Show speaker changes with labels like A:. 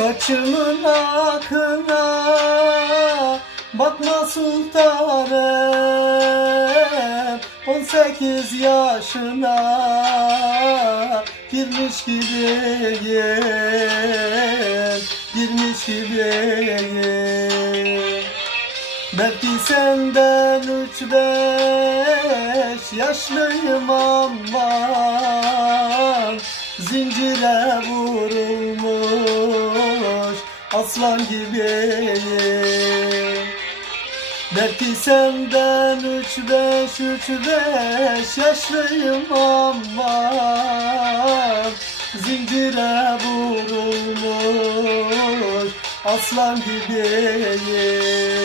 A: Saçımın akına bakma sultanım. 18 yaşına girmiş gibiyim Girmiş gibiyim. Belki senden üç beş yaşlıyım ama Zincire vurulmuş aslan gibiyim Belki senden üç beş üç beş yaşlıyım ama Zincire vurulmuş aslan gibiyim